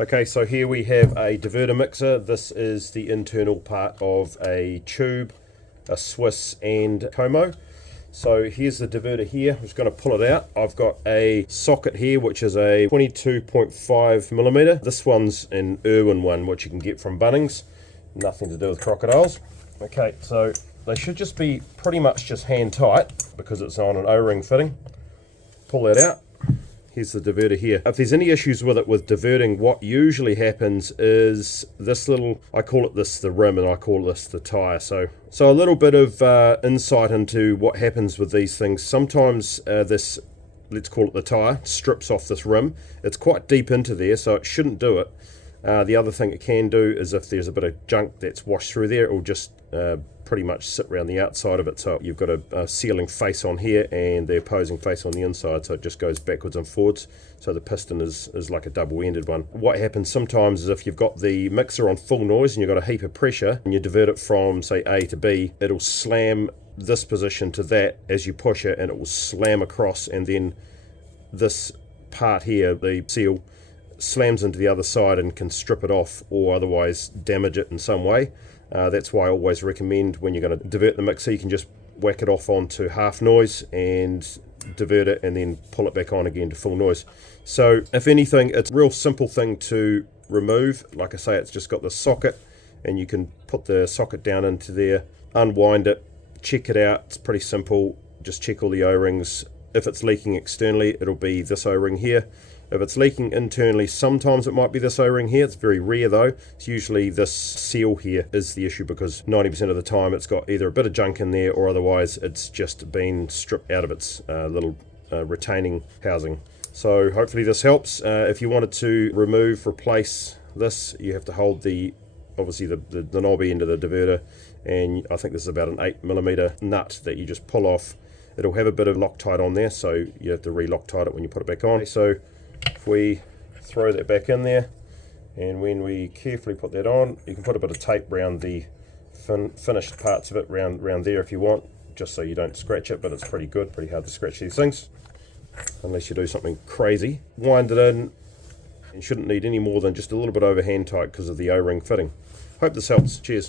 Okay, so here we have a diverter mixer. This is the internal part of a tube, a Swiss and Como. So here's the diverter here. I'm just going to pull it out. I've got a socket here which is a 22.5mm. This one's an Irwin one which you can get from Bunnings. Nothing to do with crocodiles. Okay, so they should just be pretty much just hand tight because it's on an O-ring fitting. Pull that out. Here's the diverter here. If there's any issues with it with diverting, what usually happens is this little, I call it this the rim and I call this the tyre. So a little bit of insight into what happens with these things. Sometimes this, let's call it the tyre, strips off this rim. It's quite deep into there, so it shouldn't do it. The other thing it can do is if there's a bit of junk that's washed through there, it will just pretty much sit around the outside of it. So you've got a sealing face on here and the opposing face on the inside, so it just goes backwards and forwards. So the piston is like a double-ended one. What happens sometimes is if you've got the mixer on full noise and you've got a heap of pressure and you divert it from, say, A to B, it'll slam this position to that as you push it, and it will slam across, and then this part here, the seal, slams into the other side and can strip it off or otherwise damage it in some way. That's why I always recommend when you're going to divert the mixer, you can just whack it off onto half noise and divert it and then pull it back on again to full noise. So if anything, it's a real simple thing to remove. Like I say, it's just got the socket and you can put the socket down into there, unwind it, check it out. It's pretty simple. Just check all the O-rings. If it's leaking externally, it'll be this O-ring here. If it's leaking internally, sometimes it might be this O-ring here. It's very rare though. It's usually this seal here is the issue because 90% of the time it's got either a bit of junk in there or otherwise it's just been stripped out of its little retaining housing. So hopefully this helps. If you wanted to replace this, you have to hold obviously the knobby end of the diverter, and I think this is about an 8mm nut that you just pull off. It'll have a bit of Loctite on there, so you have to re-Loctite it when you put it back on. So if we throw that back in there, and when we carefully put that on, you can put a bit of tape around the finished parts of it round there if you want, just so you don't scratch it, but it's pretty good, pretty hard to scratch these things, unless you do something crazy. Wind it in, and shouldn't need any more than just a little bit over hand tight because of the O-ring fitting. Hope this helps. Cheers.